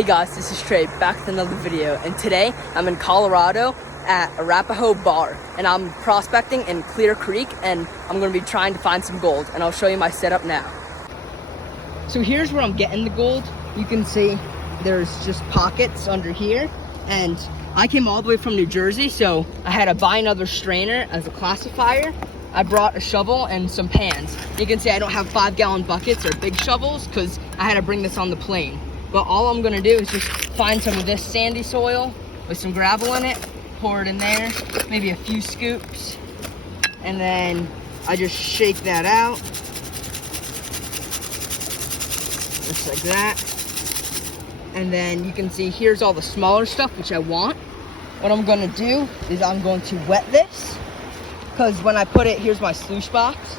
Hey guys, this is Trey, back with another video, and today I'm in Colorado at Arapaho Bar, and I'm prospecting in Clear Creek, and I'm going to be trying to find some gold, and I'll show you my setup now. So here's where I'm getting the gold. You can see there's just pockets under here, and I came all the way from New Jersey, so I had to buy another strainer as a classifier. I brought a shovel and some pans. You can see I don't have 5-gallon buckets or big shovels because I had to bring this on the plane. But all I'm gonna do is just find some of this sandy soil with some gravel in it, pour it in there, maybe a few scoops, and then I just shake that out, just like that. And then you can see here's all the smaller stuff which I want. What I'm gonna do is I'm going to wet this, because when I put it, here's my sluice box.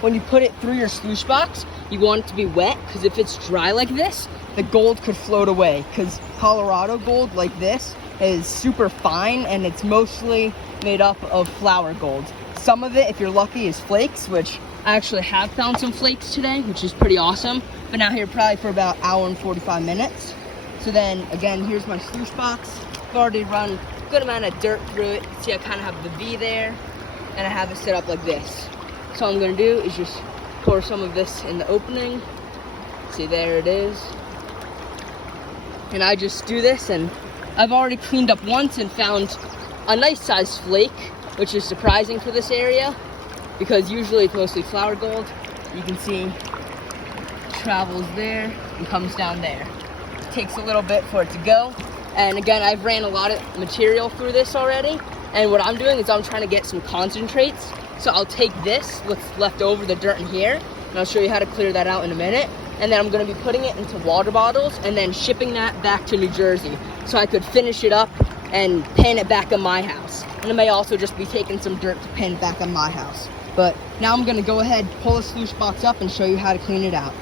When you put it through your sluice box, you want it to be wet, because if it's dry like this, the gold could float away, because Colorado gold like this is super fine and it's mostly made up of flour gold. Some of it, if you're lucky, is flakes, which I actually have found some flakes today, which is pretty awesome. Been out here probably for about an hour and 45 minutes. So then again, here's my sluice box. I've already run a good amount of dirt through it. See, I kind of have the V there, and I have it set up like this. So all I'm gonna do is just pour some of this in the opening. See, there it is. And I just do this, and I've already cleaned up once and found a nice sized flake, which is surprising for this area because usually it's mostly flour gold. You can see travels there and comes down there. It takes a little bit for it to go. And again, I've ran a lot of material through this already. And what I'm doing is I'm trying to get some concentrates. So I'll take this, what's left over, the dirt in here, and I'll show you how to clear that out in a minute. And then I'm gonna be putting it into water bottles and then shipping that back to New Jersey so I could finish it up and pan it back in my house. And I may also just be taking some dirt to pan it back in my house. But now I'm gonna go ahead, pull the sluice box up and show you how to clean it out.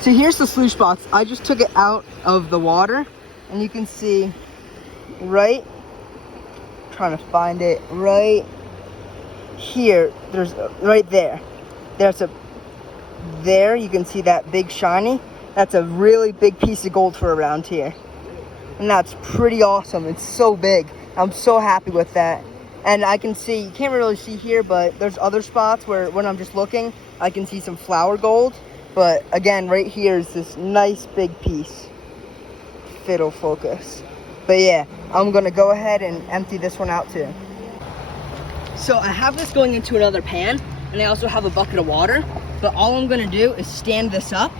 So here's the sluice box. I just took it out of the water, and you can see right, trying to find it, right here, there's right there. There you can see that big shiny. That's a really big piece of gold for around here, and that's pretty awesome. It's so big. I'm so happy with that. And I can see, you can't really see here, but there's other spots where when I'm just looking, I can see some flour gold. But again, right here is this nice big piece. Fiddle focus. But yeah, I'm gonna go ahead and empty this one out too. So I have this going into another pan, and I also have a bucket of water. But all I'm gonna do is stand this up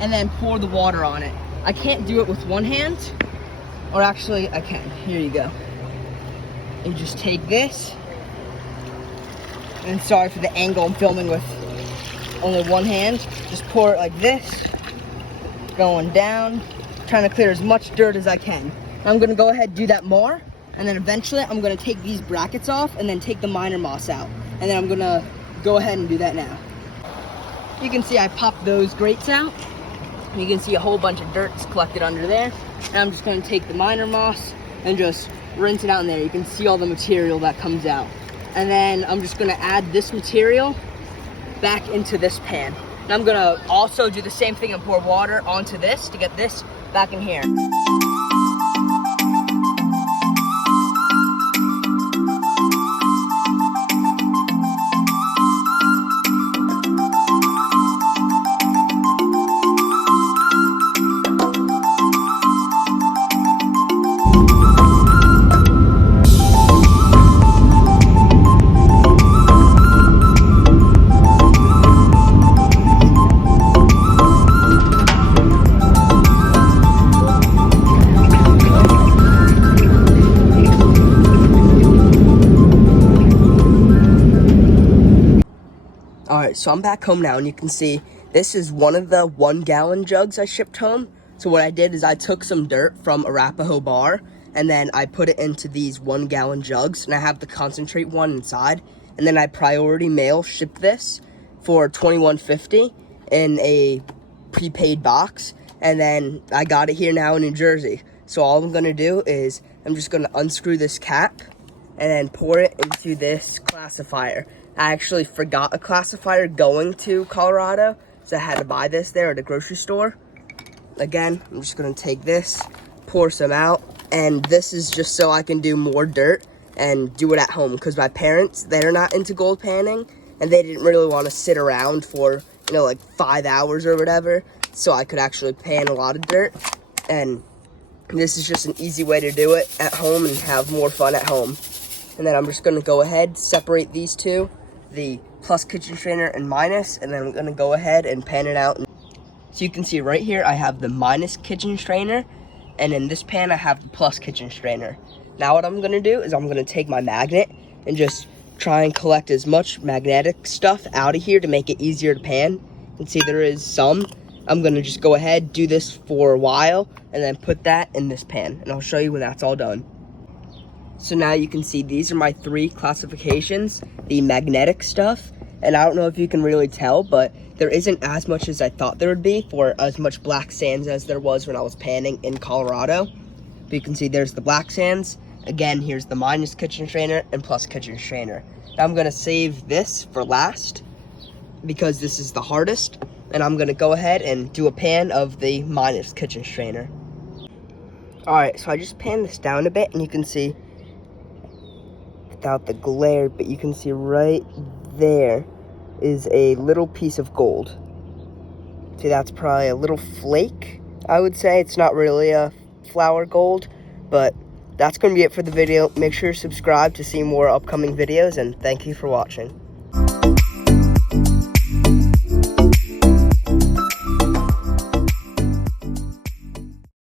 and then pour the water on it. I can't do it with one hand, or actually I can. Here you go. You just take this, and sorry for the angle, I'm filming with only one hand. Just pour it like this, going down, trying to clear as much dirt as I can. I'm gonna go ahead and do that more, and then eventually I'm gonna take these brackets off and then take the minor moss out. And then I'm gonna go ahead and do that now. You can see I popped those grates out. You can see a whole bunch of dirt's collected under there. And I'm just gonna take the minor moss and just rinse it out in there. You can see all the material that comes out. And then I'm just gonna add this material back into this pan. And I'm gonna also do the same thing and pour water onto this to get this back in here. Alright, so I'm back home now, and you can see this is one of the 1-gallon jugs I shipped home. So what I did is I took some dirt from Arapaho Bar, and then I put it into these 1-gallon jugs, and I have the concentrate one inside. And then I priority mail shipped this for $21.50 in a prepaid box, and then I got it here now in New Jersey. So all I'm gonna do is I'm just gonna unscrew this cap and then pour it into this classifier. I actually forgot a classifier going to Colorado, so I had to buy this there at a grocery store. again, I'm just gonna take this, pour some out, and this is just so I can do more dirt and do it at home, because my parents, they're not into gold panning, and they didn't really want to sit around for, you know, like 5 hours or whatever, so I could actually pan a lot of dirt. And this is just an easy way to do it at home and have more fun at home. And then I'm just gonna go ahead, separate these two, the plus kitchen strainer and minus, and then I'm gonna go ahead and pan it out. So you can see right here, I have the minus kitchen strainer, and in this pan, I have the plus kitchen strainer. Now what I'm gonna do is I'm gonna take my magnet and just try and collect as much magnetic stuff out of here to make it easier to pan. You can see there is some. I'm gonna just go ahead, do this for a while, and then put that in this pan, and I'll show you when that's all done. So now you can see these are my 3 classifications, the magnetic stuff, and I don't know if you can really tell, but there isn't as much as I thought there would be for as much black sands as there was when I was panning in Colorado. But you can see there's the black sands. Again, here's the minus kitchen strainer and plus kitchen strainer. Now I'm gonna save this for last because this is the hardest, and I'm gonna go ahead and do a pan of the minus kitchen strainer. All right, so I just panned this down a bit, and you can see, without the glare, but you can see right there is a little piece of gold. See, that's probably a little flake, I would say. It's not really a flour gold, but that's going to be it for the video. Make sure to subscribe to see more upcoming videos, and thank you for watching.